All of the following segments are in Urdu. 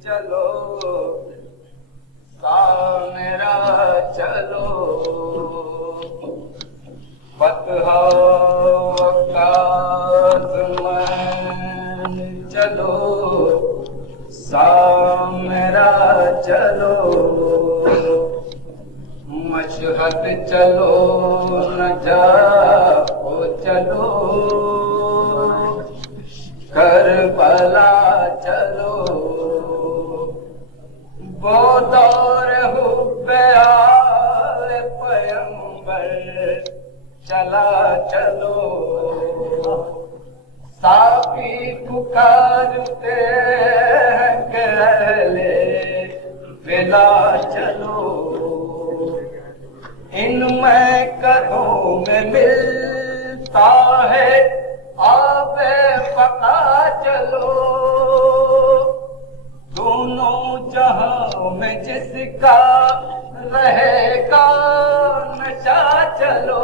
چلو سا میرا چلو فتح آزمائن چلو سا میرا چلو مشہد چلو نہ جاؤ چلو کربلا چلو وہ دور حب آل پیغمبر چلا چلو ساقی پکارتے ہیں کہ اہل ولا چلو ان میں قدموں میں ملتا ہے آب بقا چلو دونوں جہاں میں جس کا رہے گا نشا چلو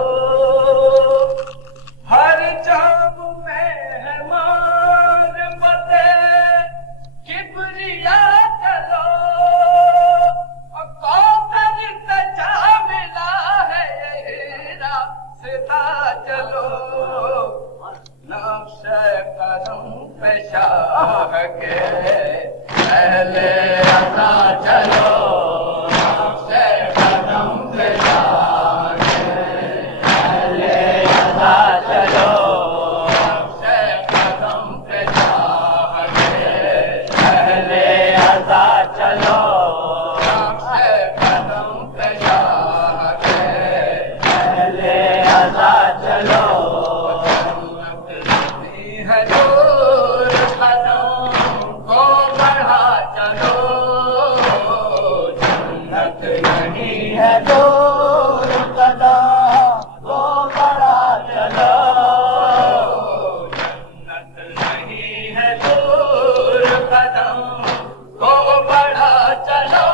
ہر جام میں ہے معرفت کبریا چلو کوثر سچا ملا ہے راستہ چلو نقش قدم پہ شاہ کے اہل عطا چلو نقش قدم پہ شاہ کے اہل عطا چلو نقش قدم پہ شاہ کے اہل عطا چلو نقش قدم پہ شاہ کے اہل عطا چلو حضور قدم کو بڑھا چلو جنت نہیں ہے دور قدم کو بڑھا چلو جنت نہیں ہے دور قدم کو بڑھا چلو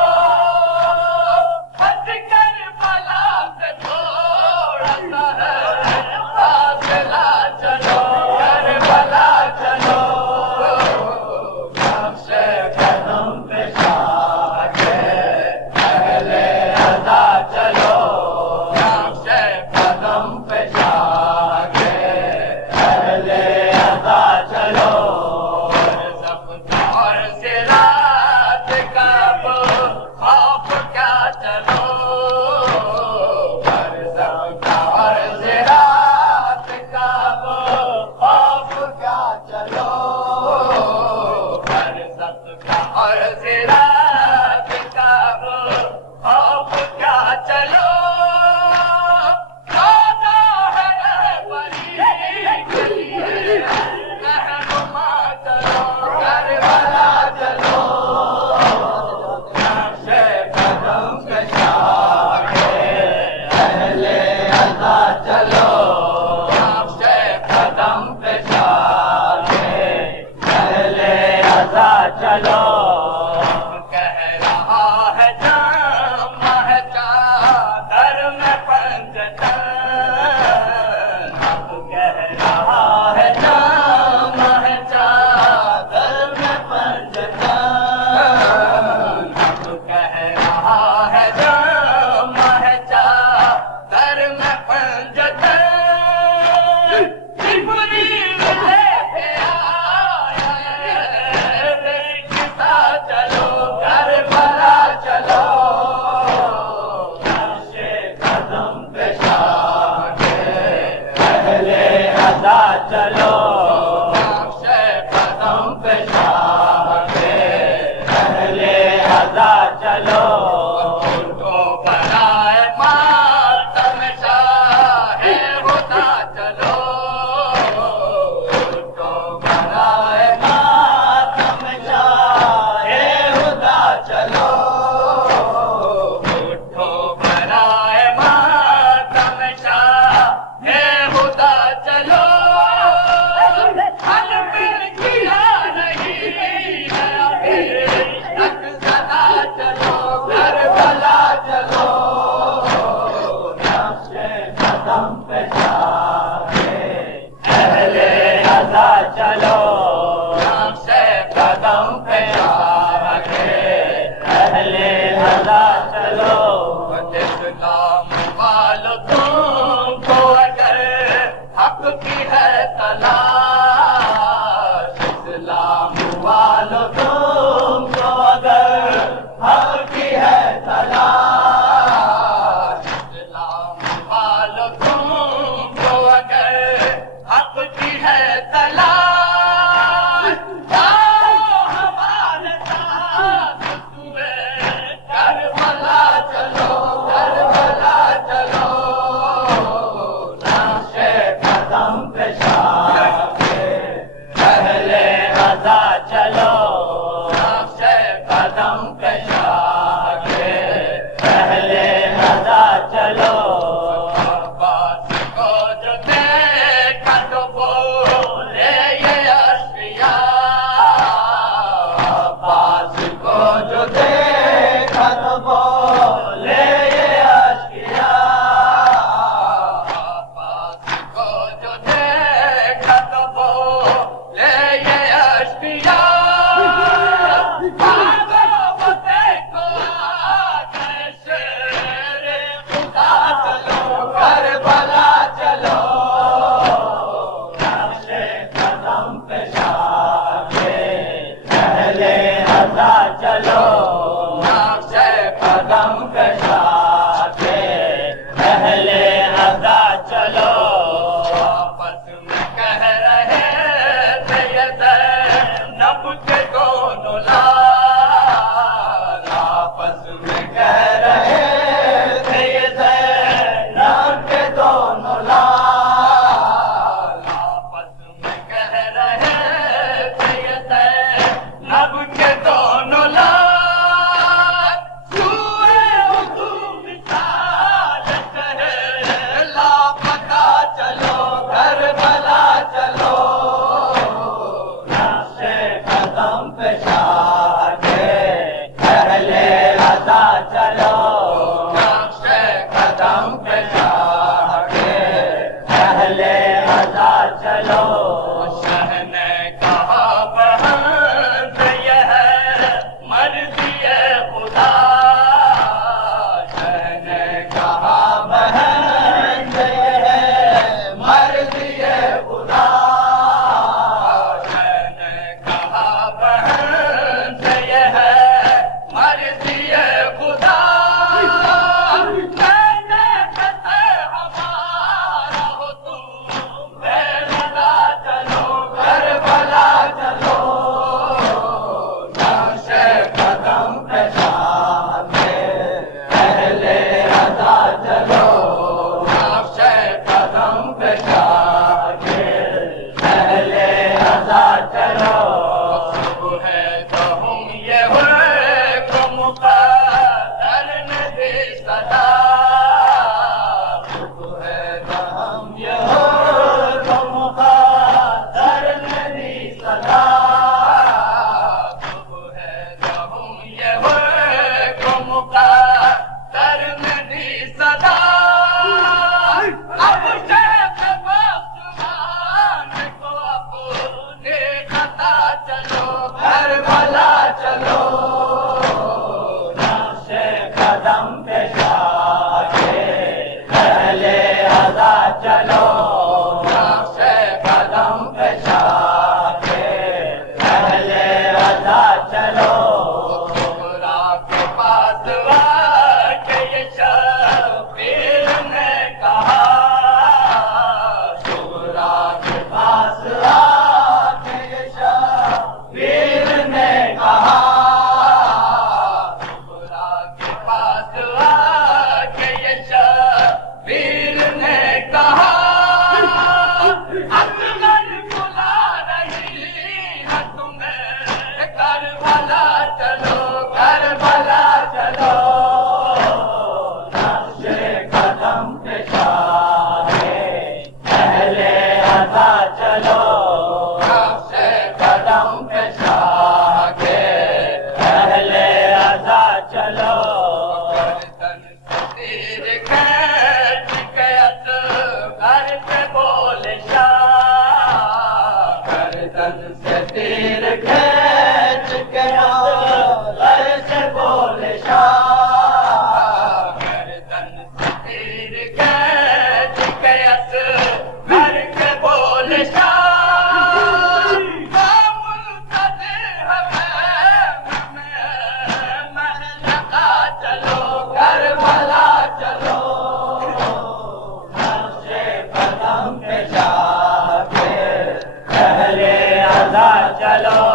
ہٹ کر بلا سے تھوڑا سا فاصلہ چلو کربلا چلو نقش قدم پہ شاہ کے اہل عطا چلو نقش قدم پہ شاہ کے اہل عطا چلو اور صراط کا خوف کیا چلو اور صراط کا خوف کیا چلو برزخ کا اور صراط کا خوف کیا چلو روزہ ہے رہبری کے لیے رہنما چلو کربلا چلو نقش قدم پہ شاہ کے اہل عطا چلو نقش قدم پہ شاہ کے اہل عطا چلو کہہ رہا ہے جام ہے چادر میں پنجتن اب کہہ رہا ہے جام ہے چادر میں پنجتن اب کہہ رہا ہے جام ہے چادر میں پنجتن جبریل لے کے آیا چلو کربلا چلو نقش قدم پہ شاہ کے اہل عطا چلو نقش قدم پہ شاہ کے اہل عطا چلو اٹھو برائے ماتم شاہ خدا چلو اٹھو برائے ماتم شاہ خدا چلو اٹھو برائے ماتم شاہ خدا چلو ہر مل کیا نہیں قدم پیشا کے اہل عزا چلو نقش قدم پیشا کے اہل عزا چلو شاہ نے کہا بہن یہ ہے مرضی خدا شاہ نے کہا بہن یہ ہے مرضی خدا شاہ نے کہا بہن یہ ہے مرضی خدا چلو